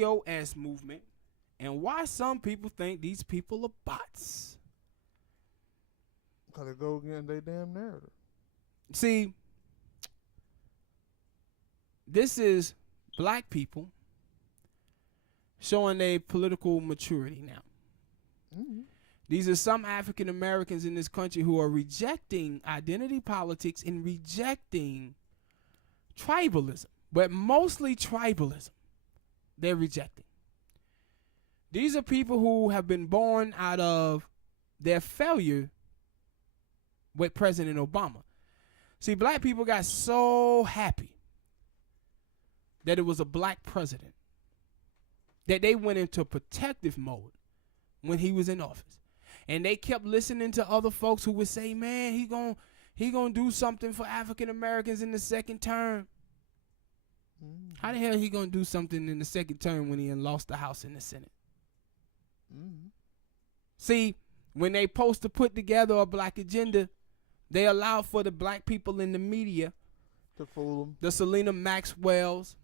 ADOS movement and why some people think these people are bots. Because they go against their damn narrative. See, this is black people showing their political maturity now. Mm-hmm. These are some African Americans in this country who are rejecting identity politics and rejecting tribalism, but mostly tribalism. They're rejecting. These are people who have been born out of their failure with President Obama. See, black people got so happy that it was a black president that they went into protective mode when he was in office. And they kept listening to other folks who would say, man, he gonna do something for African Americans in the second term. Mm-hmm. How the hell he gonna do something in the second term when he lost the House and the Senate? Mm-hmm. See, when they supposed to put together a black agenda, they allow for the black people in the media to fool them. The Selena Maxwells,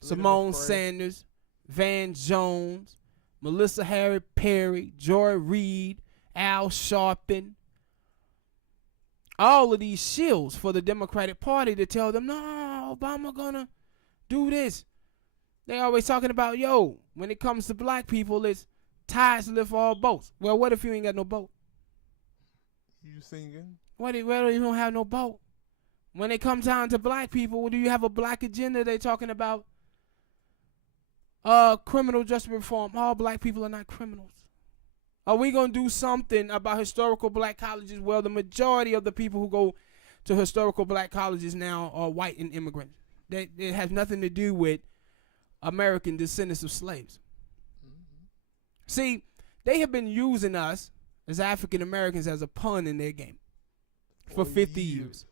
Simone Sanders, Van Jones, Melissa Harry Perry, Joy Reid, Al Sharpton. All of these shills for the Democratic Party to tell them, no, Obama gonna do this. They always talking about, yo, when it comes to black people, it's tides lift all boats. Well, what if you ain't got no boat? You singing? What if you don't have no boat? When it comes down to black people, do you have a black agenda? They talking about criminal justice reform. All black people are not criminals. Are we going to do something about historical black colleges? Well, the majority of the people who go to historical black colleges now are white and immigrants. It has nothing to do with American descendants of slaves. Mm-hmm. See, they have been using us as African Americans as a pawn in their game for 50 years.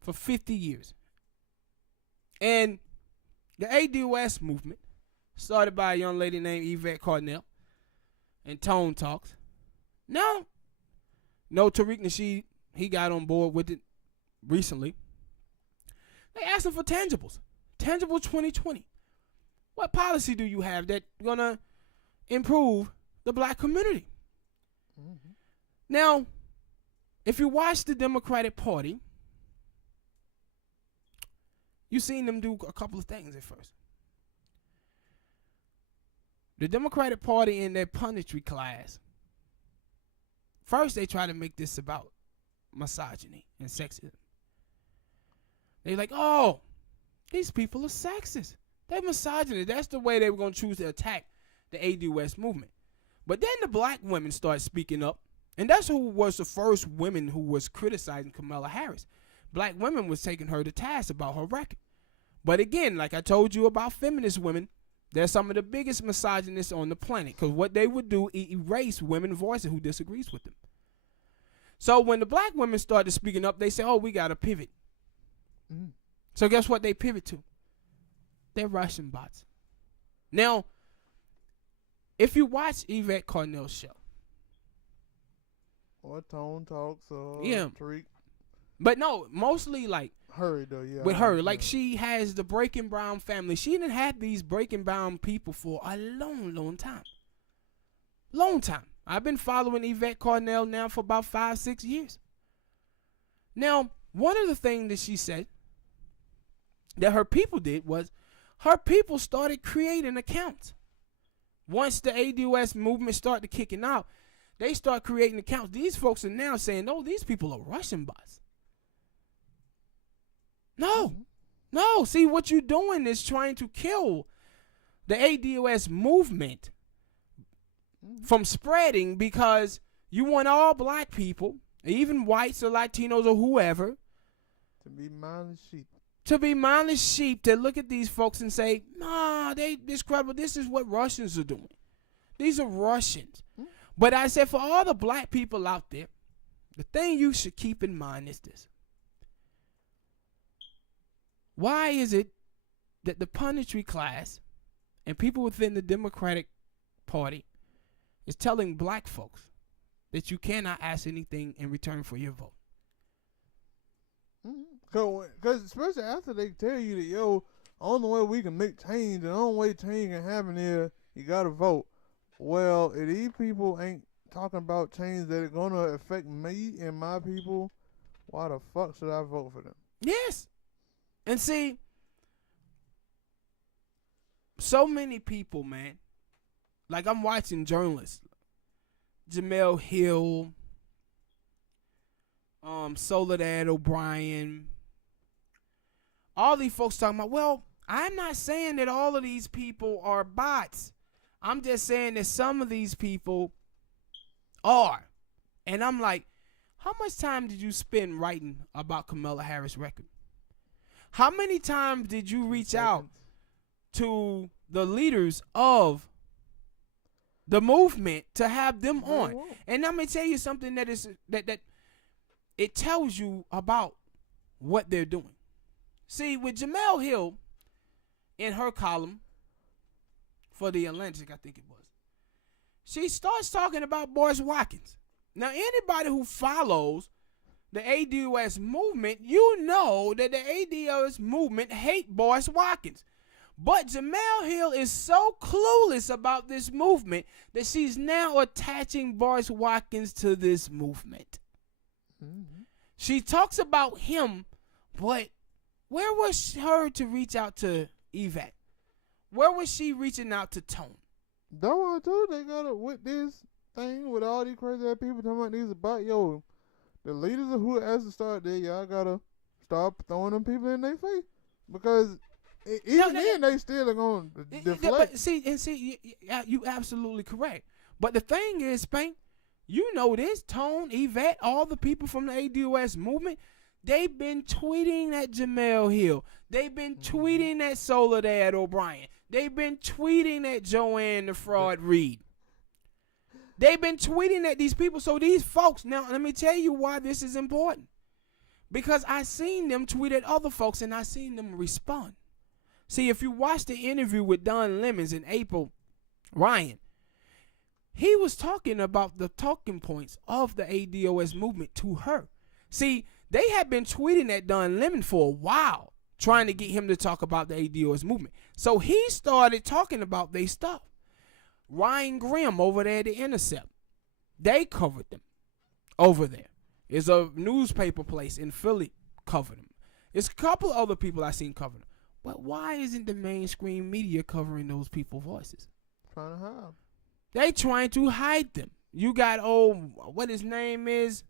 For 50 years. And the ADOS movement, started by a young lady named Yvette Carnell and Tone Talks. No, Tariq Nasheed, he got on board with it recently. They asked him for tangibles. Tangible 2020. What policy do you have that's going to improve the black community? Mm-hmm. Now, if you watch the Democratic Party, you've seen them do a couple of things at first. The Democratic Party in their punditry class, first they try to make this about misogyny and sexism. They're like, oh, these people are sexist. They're misogynist. That's the way they were going to choose to attack the ADOS movement. But then the black women start speaking up, and that's who was the first women who was criticizing Kamala Harris. Black women was taking her to task about her record. But again, like I told you about feminist women, they're some of the biggest misogynists on the planet, because what they would do is erase women's voices who disagrees with them. So when the black women started speaking up, they said, oh, we got to pivot. Mm. So guess what they pivot to? They're Russian bots. Now, if you watch Yvette Carnell's show, or Tone Talks, or yeah, Tariq. But no, mostly like her though, yeah. With her, like she has the Breaking Brown family. She didn't have these Breaking Brown people for a long, long time. Long time. I've been following Yvette Carnell now for about 5-6 years. Now, one of the things that she said that her people did was her people started creating accounts. Once the ADOS movement started kicking out, they start creating accounts. These folks are now saying, no, these people are Russian bots. No. See, what you're doing is trying to kill the ADOS movement from spreading, because you want all black people, even whites or Latinos or whoever, to be mindless sheep. To look at these folks and say, nah, this is what Russians are doing. These are Russians. Mm-hmm. But I said, for all the black people out there, the thing you should keep in mind is this. Why is it that the punditry class and people within the Democratic Party is telling black folks that you cannot ask anything in return for your vote? Because especially after they tell you that, yo, only way we can make change, the only way change can happen is you gotta vote. Well, if these people ain't talking about change that is gonna affect me and my people, why the fuck should I vote for them? Yes. And see, so many people, man, like I'm watching journalists, Jamel Hill, Soledad O'Brien, all these folks talking about, well, I'm not saying that all of these people are bots. I'm just saying that some of these people are. And I'm like, how much time did you spend writing about Kamala Harris' record? How many times did you reach out to the leaders of the movement to have them on? And I'm gonna tell you something that is that it tells you about what they're doing. See, with Jamel Hill in her column for the Atlantic, I think it was, she starts talking about Boris Watkins. Now, anybody who follows the ADOS movement, you know that the ADOS movement hate Boris Watkins. But Jamel Hill is so clueless about this movement that she's now attaching Boris Watkins to this movement. Mm-hmm. She talks about him, but where was her to reach out to Yvette? Where was she reaching out to Tone? That's what I told they got it with this thing with all these crazy ass people talking about these about the leaders of who has to start there. Y'all gotta start throwing them people in their face because even then they still are going to deflect. But see, you absolutely correct. But the thing is, Spank, you know this, Tone, Yvette, all the people from the ADOS movement, they've been tweeting at Jamel Hill. They've been tweeting at Soledad O'Brien. They've been tweeting at Joanne the Fraud Reed. They've been tweeting at these people. So these folks, now let me tell you why this is important. Because I seen them tweet at other folks and I seen them respond. See, if you watch the interview with Don Lemons and April Ryan, he was talking about the talking points of the ADOS movement to her. See, they had been tweeting at Don Lemon for a while, trying to get him to talk about the ADOS movement. So he started talking about their stuff. Ryan Grimm over there at The Intercept, they covered them over there. It's a newspaper place in Philly covered them. It's a couple other people I seen cover them. But why isn't the mainstream media covering those people's voices? Trying to hide. They trying to hide them. You got what his name is,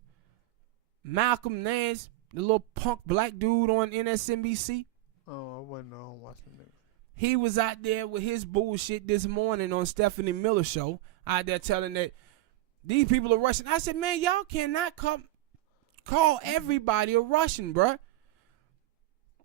Malcolm Nance, the little punk black dude on NSNBC. Oh, I wasn't on watching that. He was out there with his bullshit this morning on Stephanie Miller's show, out there telling that these people are Russian. I said, man, y'all cannot call everybody a Russian, bruh.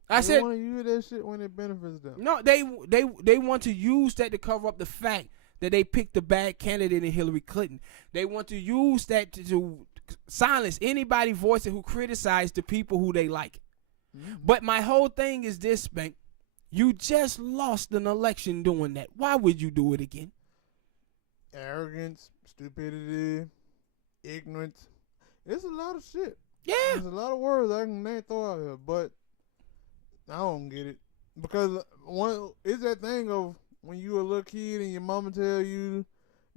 They want to use that shit when it benefits them. No, they want to use that to cover up the fact that they picked a bad candidate in Hillary Clinton. They want to use that to silence anybody voicing who criticize the people who they like. Mm-hmm. But my whole thing is this, Bank. You just lost an election doing that. Why would you do it again? Arrogance, stupidity, ignorance. It's a lot of shit. Yeah. There's a lot of words I can throw out here, but I don't get it. Because it's that thing of when you a little kid and your mama tell you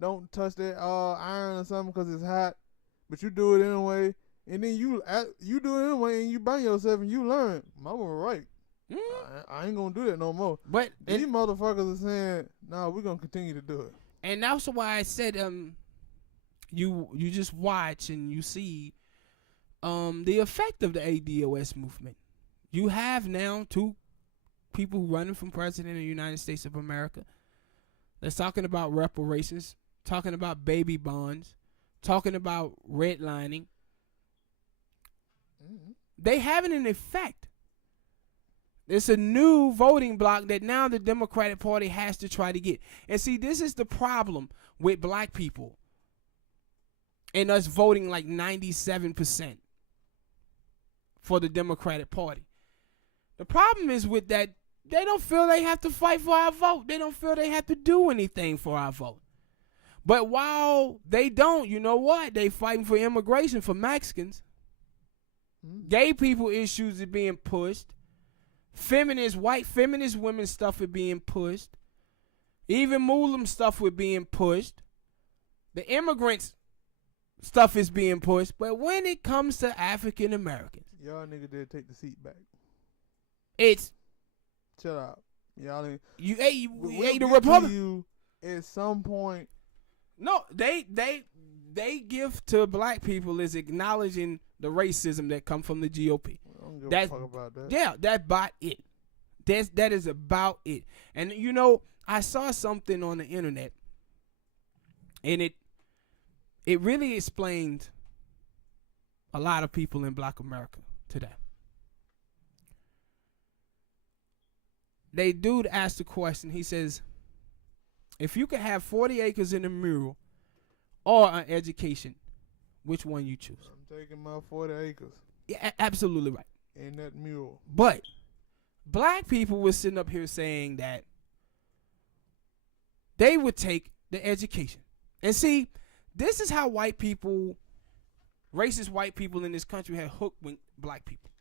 don't touch that iron or something because it's hot, but you do it anyway, and then you do it anyway and you burn yourself and you learn. Mama was right. I ain't gonna do that no more. But these motherfuckers are saying, nah, we're gonna continue to do it. And that's why I said you just watch and you see the effect of the ADOS movement. You have now two people running for president of the United States of America that's talking about reparations, talking about baby bonds, talking about redlining. Mm-hmm. They having an effect. It's a new voting block that now the Democratic Party has to try to get. And see, this is the problem with black people and us voting like 97% for the Democratic Party. The problem is with that, they don't feel they have to fight for our vote. They don't feel they have to do anything for our vote. But while they don't, you know what? They fighting for immigration for Mexicans. Gay people issues are being pushed. white feminist women stuff is being pushed. Even Muslim stuff was being pushed. The immigrants stuff is being pushed. But when it comes to African Americans, y'all nigga did take the seat back. It's shut up. Y'all ain't, you we'll ate the get Republic. to you at some point. No, they give to black people is acknowledging the racism that come from the GOP. I don't give That's a fuck about that. Yeah, that's about it. That is about it. And I saw something on the internet, and it really explained a lot of people in Black America today. They dude asked the question. He says, if you could have 40 acres in a mural or an education, which one you choose? I'm taking my 40 acres. Yeah, absolutely right. In that mural. But black people were sitting up here saying that they would take the education. And see, this is how white people, racist white people in this country had hoodwinked black people.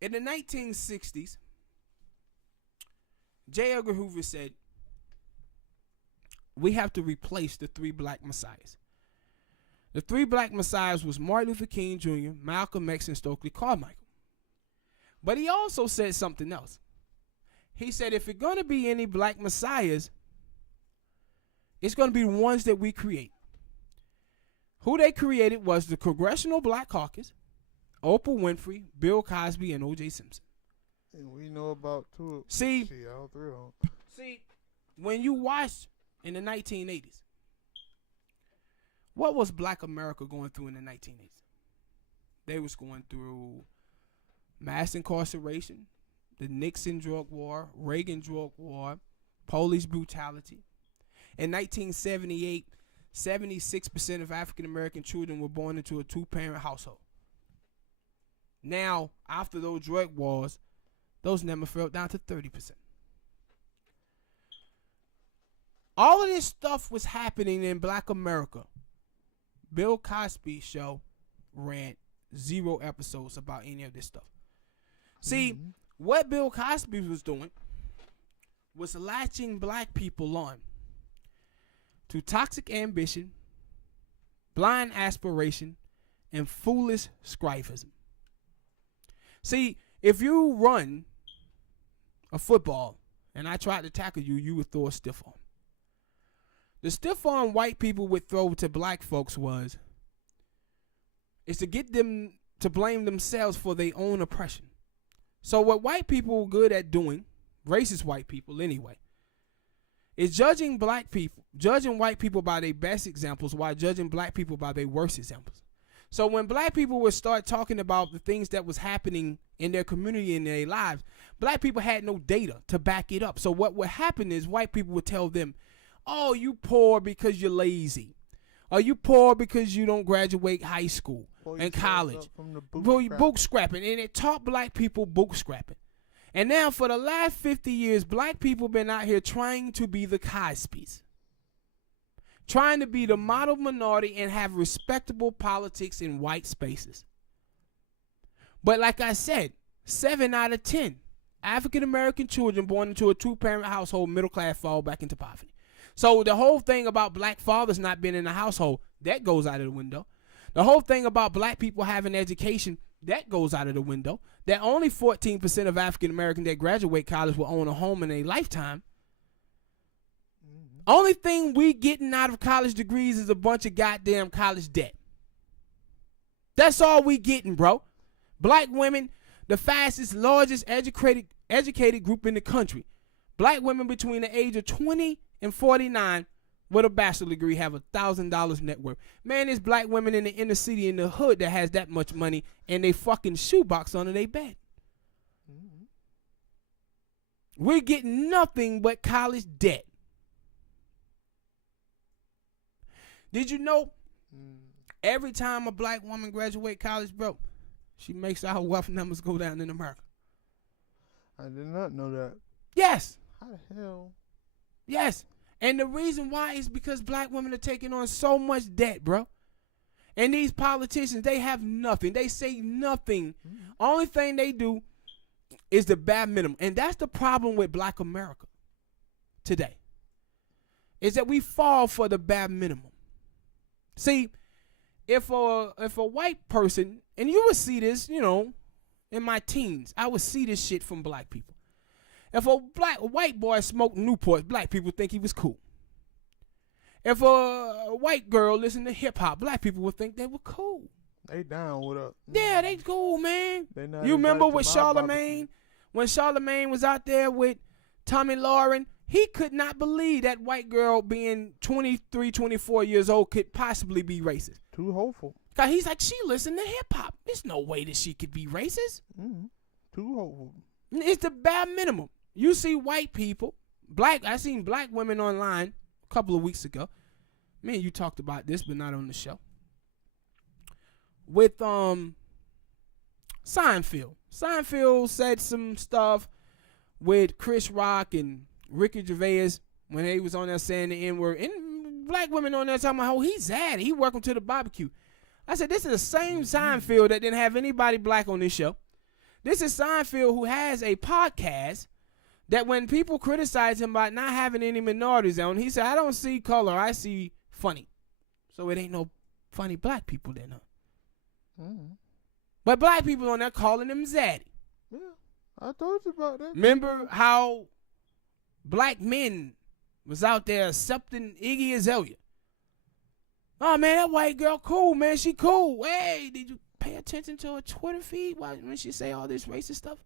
In the 1960s, J. Edgar Hoover said, we have to replace the three black messiahs. The three black messiahs was Martin Luther King Jr., Malcolm X, and Stokely Carmichael. But he also said something else. He said, if it's going to be any black messiahs, it's going to be the ones that we create. Who they created was the Congressional Black Caucus, Oprah Winfrey, Bill Cosby, and O.J. Simpson. And we know about two. See, all three of them. See, when you watch in the 1980s, what was Black America going through in the 1980s? They was going through mass incarceration, the Nixon drug war, Reagan drug war, police brutality. In 1978, 76% of African American children were born into a two-parent household. Now, after those drug wars, those numbers fell down to 30%. All of this stuff was happening in Black America. Bill Cosby's show ran 0 episodes about any of this stuff. See, what Bill Cosby was doing was latching black people on to toxic ambition, blind aspiration, and foolish scribism. See, if you run a football and I tried to tackle you, you would throw a stiff arm. The stiff arm white people would throw to black folks is to get them to blame themselves for their own oppression. So what white people are good at doing, racist white people anyway, is judging white people by their best examples while judging black people by their worst examples. So when black people would start talking about the things that was happening in their community, in their lives, black people had no data to back it up. So what would happen is white people would tell them, oh, you poor because you're lazy. Or you poor because you don't graduate high school and college. Book scrapping. And it taught black people book scrapping. And now for the last 50 years, black people been out here trying to be the Cosbys. Trying to be the model minority and have respectable politics in white spaces. But like I said, 7 out of 10 African-American children born into a two-parent household, middle class, fall back into poverty. So the whole thing about black fathers not being in the household, that goes out of the window. The whole thing about black people having education, that goes out of the window. That only 14% of African-Americans that graduate college will own a home in a lifetime. Only thing we getting out of college degrees is a bunch of goddamn college debt. That's all we getting, bro. Black women, the fastest, largest educated group in the country. Black women between the age of 20 and 49 with a bachelor degree have $1,000 net worth. Man, there's black women in the inner city, in the hood, that has that much money and they fucking shoebox under their bed. We're getting nothing but college debt. Did you know every time a black woman graduate college, bro, she makes our wealth numbers go down in America? I did not know that. Yes. How the hell? Yes. And the reason why is because black women are taking on so much debt, bro. And these politicians, they have nothing. They say nothing. Only thing they do is the bare minimum. And that's the problem with black America today, is that we fall for the bare minimum. See, if a white person, and you would see this, you know, in my teens, I would see this shit from black people. If a white boy smoked Newports, black people think he was cool. If a white girl listened to hip hop, black people would think they were cool. They down with us. Yeah, they cool, man. They not You remember invited with to my Charlemagne? barbecue. When Charlemagne was out there with Tommy Lauren, he could not believe that white girl being 23, 24 years old could possibly be racist. Too hopeful. Cause he's like, she listened to hip hop. There's no way that she could be racist. Too hopeful. It's the bare minimum. You see white people, I seen black women online a couple of weeks ago. Man, you talked about this, but not on the show. With Seinfeld. Seinfeld said some stuff with Chris Rock and Ricky Gervais when they was on there saying the N-word. And black women on there talking about, oh, he's at it. He welcome to the barbecue. I said, this is the same Seinfeld that didn't have anybody black on this show. This is Seinfeld who has a podcast that when people criticize him about not having any minorities on, he said, I don't see color, I see funny. So it ain't no funny black people then, huh? But black people on there calling him Zaddy. Yeah, I told you about that. Remember how black men was out there accepting Iggy Azalea? Oh, man, that white girl cool, man. She cool. Hey, did you pay attention to her Twitter feed when she say all this racist stuff?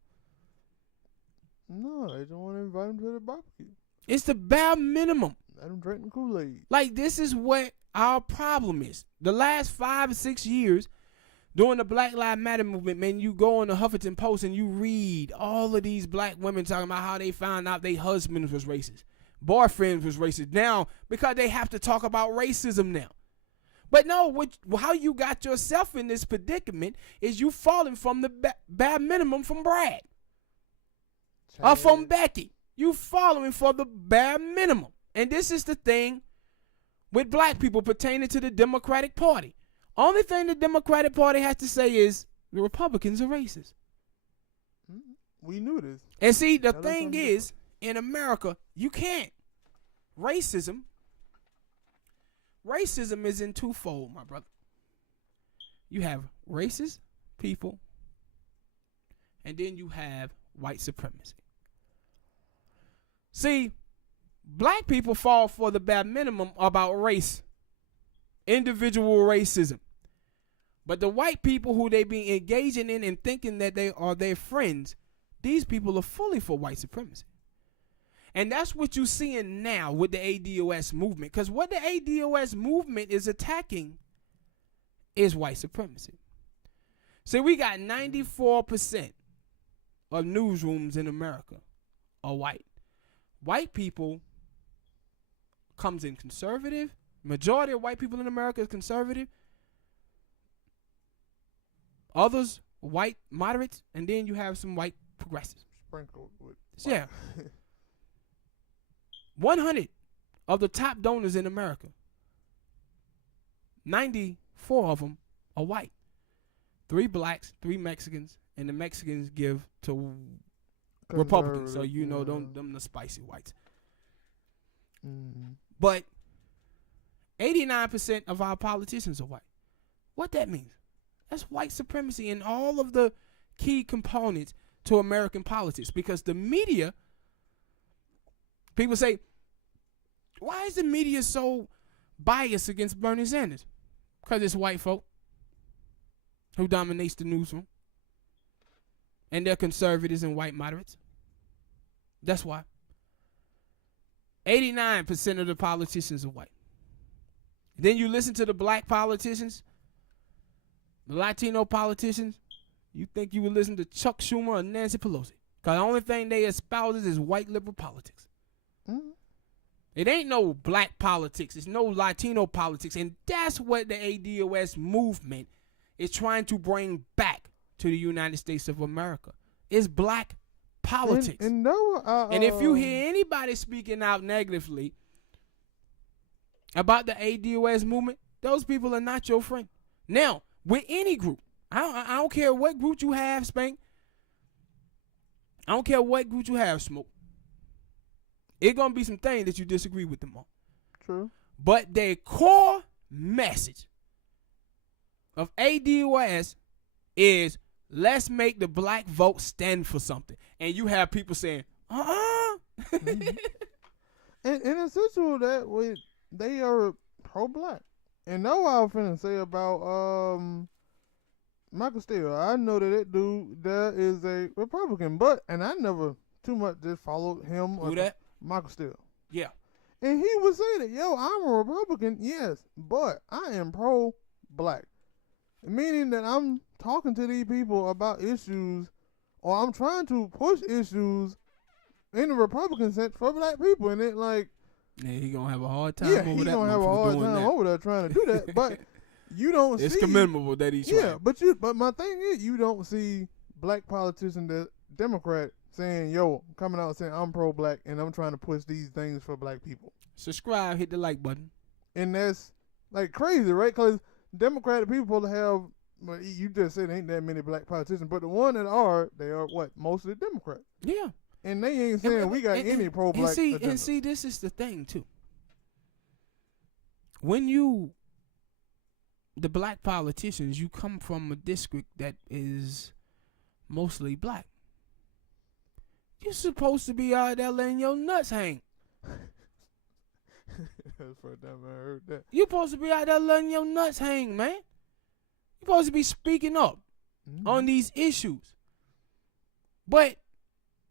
No, they don't want to invite him to the barbecue. It's the bare minimum. Let him drink the Kool-Aid. Like, this is what our problem is. The last 5 or 6 years, during the Black Lives Matter movement, man, you go on the Huffington Post and you read all of these black women talking about how they found out their husbands was racist, boyfriends was racist. Now, because they have to talk about racism now. But no, how you got yourself in this predicament is you falling from the bare minimum from Brad. Or from Becky. You following for the bare minimum. And this is the thing with black people pertaining to the Democratic Party. Only thing the Democratic Party has to say is the Republicans are racist. We knew this. And see, the thing is, in America, you can't. Racism is in twofold, my brother. You have racist people, and then you have white supremacy. See, black people fall for the bare minimum about race, individual racism. But the white people who they be engaging in and thinking that they are their friends, these people are fully for white supremacy. And that's what you're seeing now with the ADOS movement. Because what the ADOS movement is attacking is white supremacy. See, we got 94% of newsrooms in America are white. White people comes in conservative. Majority of white people in America is conservative. Others, white moderates. And then you have some white progressives. Sprinkled with. Yeah. 100 of the top donors in America, 94 of them are white. 3 blacks, 3 Mexicans, and the Mexicans give to Republicans. So you know them the spicy whites. But 89% of our politicians are white. What that means? That's white supremacy in all of the key components to American politics. Because the media, people say, why is the media so biased against Bernie Sanders? Because it's white folk who dominates the newsroom. And they're conservatives and white moderates. That's why. 89% of the politicians are white. Then you listen to the black politicians, the Latino politicians, you think you would listen to Chuck Schumer or Nancy Pelosi. Because the only thing they espouse is white liberal politics. It ain't no black politics. It's no Latino politics. And that's what the ADOS movement is trying to bring back to the United States of America. It's black politics. And if you hear anybody speaking out negatively about the ADOS movement, those people are not your friend. Now, with any group, I don't care what group you have, Spank. I don't care what group you have, Smoke. It's going to be some things that you disagree with them on. True. But their core message of ADOS is let's make the black vote stand for something. And you have people saying, Mm-hmm. And essentially that they are pro-black. And that's what I was finna say about Michael Steele. I know that dude there is a Republican, and I never too much just followed him. Who that? Michael Steele. Yeah. And he would say that, yo, I'm a Republican, yes, but I am pro-black. Meaning that I'm talking to these people about issues, or I'm trying to push issues in the Republican sense for black people. And it like, yeah, he gonna have a hard time. yeah, over he that gonna have a hard time that. over there trying to do that. But you don't It's see. commendable that he's trying. Yeah, but my thing is, you don't see black politicians, that Democrat, saying, yo, coming out saying I'm pro-black and I'm trying to push these things for black people. Subscribe, hit the like button. And that's like crazy, right? Because Democratic people have, well, you just said ain't that many black politicians, but the one that are, they are what? Mostly Democrats. Yeah. And they ain't saying we got any pro-black agendas. And see, this is the thing, too. When the black politicians, you come from a district that is mostly black. You're supposed to be out there letting your nuts hang. That's the first time I heard that. You're supposed to be out there letting your nuts hang, man. You're supposed to be speaking up on these issues. But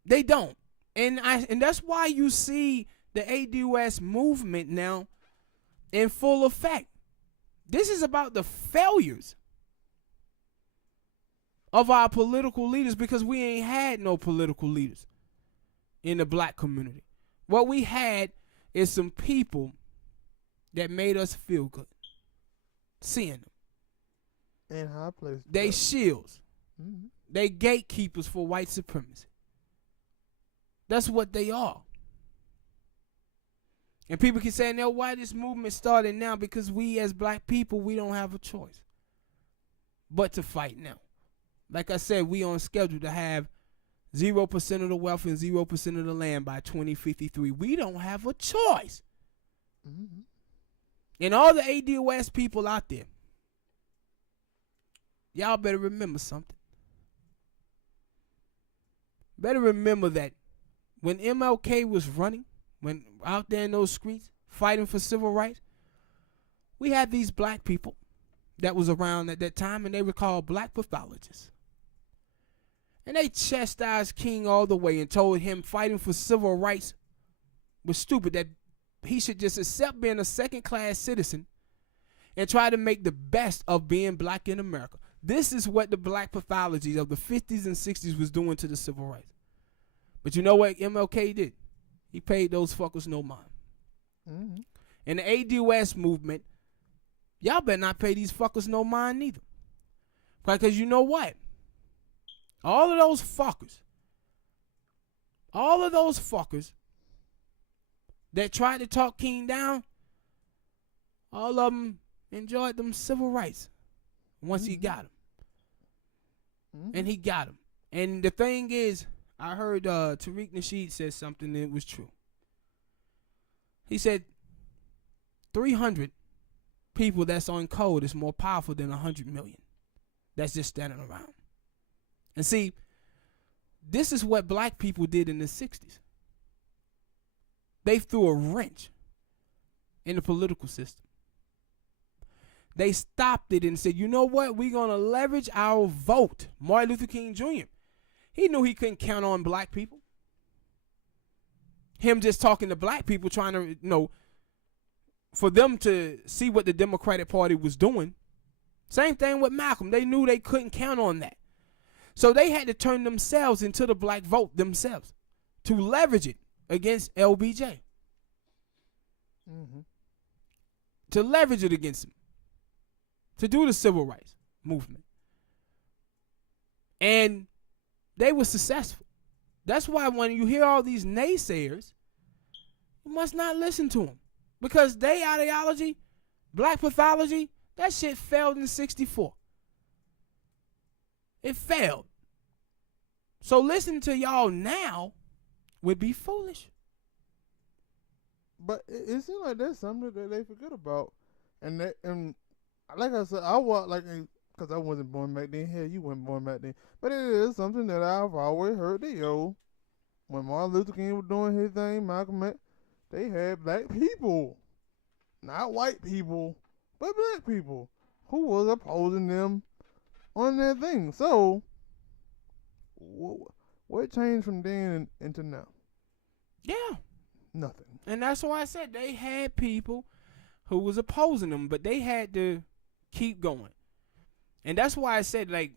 they don't. And that's why you see the ADOS movement now in full effect. This is about the failures of our political leaders, because we ain't had no political leaders in the black community. What we had is some people that made us feel good seeing them. And high places. They shields. Mm-hmm. They gatekeepers for white supremacy. That's what they are. And people can say, now why this movement started now? Because we as black people, we don't have a choice but to fight now. Like I said, we on schedule to have 0% of the wealth and 0% of the land by 2053. We don't have a choice. Mm-hmm. And all the ADOS people out there, y'all better remember something. Better remember that when MLK was running, when out there in those streets fighting for civil rights, we had these black people that was around at that time, and they were called black pathologists. And they chastised King all the way and told him fighting for civil rights was stupid, that he should just accept being a second-class citizen and try to make the best of being black in America. This is what the black pathology of the 50s and 60s was doing to the civil rights. But you know what MLK did? He paid those fuckers no mind. Mm-hmm. And the ADOS movement, y'all better not pay these fuckers no mind neither. Because you know what? All of those fuckers that tried to talk King down, all of them enjoyed them civil rights once he got them. Mm-hmm. And he got them. And the thing is, I heard Tariq Nasheed said something that was true. He said 300 people that's on code is more powerful than 100 million that's just standing around. And see, this is what black people did in the 60s. They threw a wrench in the political system. They stopped it and said, you know what? We're going to leverage our vote. Martin Luther King Jr., he knew he couldn't count on black people. Him just talking to black people, trying to, for them to see what the Democratic Party was doing. Same thing with Malcolm. They knew they couldn't count on that. So they had to turn themselves into the black vote themselves to leverage it against LBJ. Mm-hmm. To leverage it against him. To do the civil rights movement. And they were successful. That's why when you hear all these naysayers, you must not listen to them. Because their ideology, black pathology, That shit failed in 64. It failed. So listening to y'all now would be foolish. But it seems like that's something that they forget about, and like I said, I was like, because I wasn't born back then. Hell, you weren't born back then. But it is something that I've always heard. When Martin Luther King was doing his thing, Malcolm X, they had black people, not white people, but black people who was opposing them on their thing. So, what changed from then into now? Yeah. Nothing. And that's why I said they had people who was opposing them, but they had to keep going. And that's why I said, like,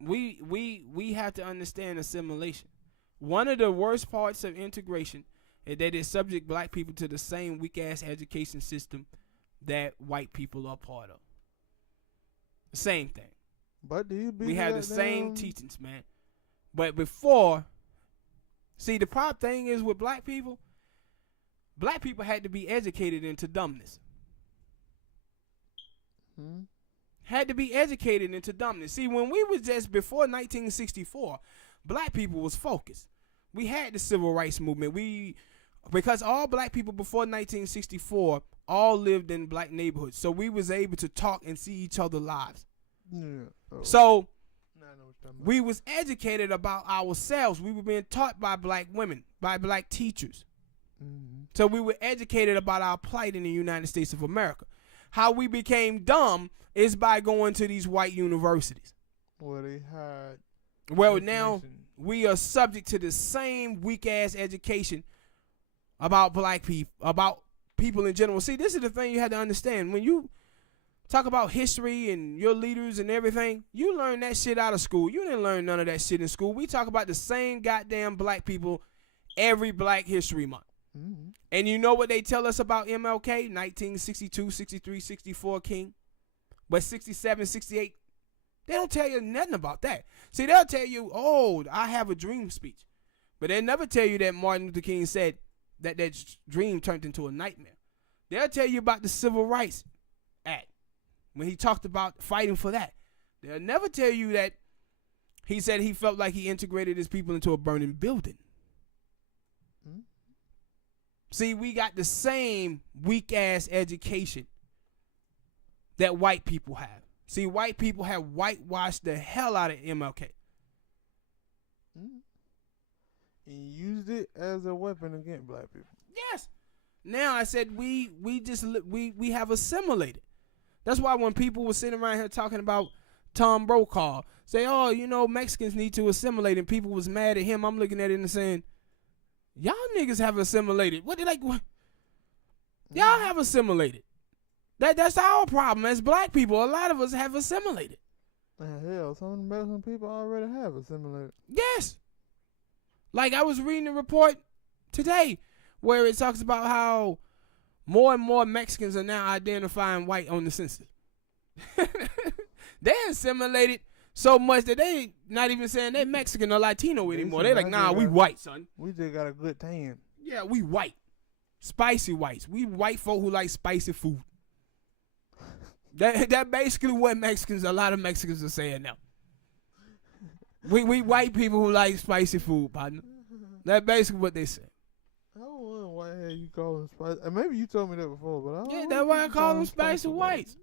we have to understand assimilation. One of the worst parts of integration is that it subject black people to the same weak-ass education system that white people are part of. Same thing. But we have the same teachings, man. But before, see, the problem thing is with black people had to be educated into dumbness. Had to be educated into dumbness. See, when we was just before 1964, black people was focused. We had the civil rights movement. Because all black people before 1964 all lived in black neighborhoods, so we was able to talk and see each other's lives. Yeah. So we was educated about ourselves. We were being taught by black women, by black teachers. So we were educated about our plight in the United States of America. How we became dumb is by going to these white universities. Well, they had. Well, now we are subject to the same weak-ass education about black people, about people in general. See, this is the thing you have to understand. When you talk about history and your leaders and everything, you learn that shit out of school. You didn't learn none of that shit in school. We talk about the same goddamn black people every Black History Month. And you know what they tell us about MLK? 1962, 63, 64 King. But 67, 68, they don't tell you nothing about that. See, they'll tell you, oh, I have a dream speech. But they never tell you that Martin Luther King said that dream turned into a nightmare. They'll tell you about the Civil Rights Act when he talked about fighting for that. They'll never tell you that he said he felt like he integrated his people into a burning building. See, we got the same weak-ass education that white people have. See, white people have whitewashed the hell out of MLK. And used it as a weapon against black people. Yes. Now I said we have assimilated. That's why when people were sitting around here talking about Tom Brokaw, say, oh, you know, Mexicans need to assimilate, and people was mad at him. I'm looking at it and saying, y'all niggas have assimilated. What? Y'all have assimilated. That's our problem as black people. A lot of us have assimilated. Hell, some of the Mexican people already have assimilated. Yes. Like I was reading a report today where it talks about how more and more Mexicans are now identifying white on the census. They assimilated so much that they not even saying they Mexican or Latino anymore. They like, nah, we white, son. We just got a good tan. Yeah, we white. Spicy whites. We white folk who like spicy food. That basically what a lot of Mexicans are saying now. We white people who like spicy food, partner. That's basically what they say. I don't know why the hell you call them spicy. Maybe you told me that before, but I don't yeah, that's why I call them spicy whites.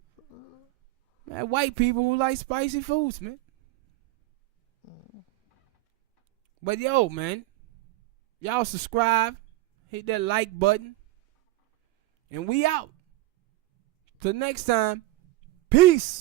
Man, white people who like spicy foods, man. But yo, man, y'all subscribe, hit that like button, and we out. Till next time, peace.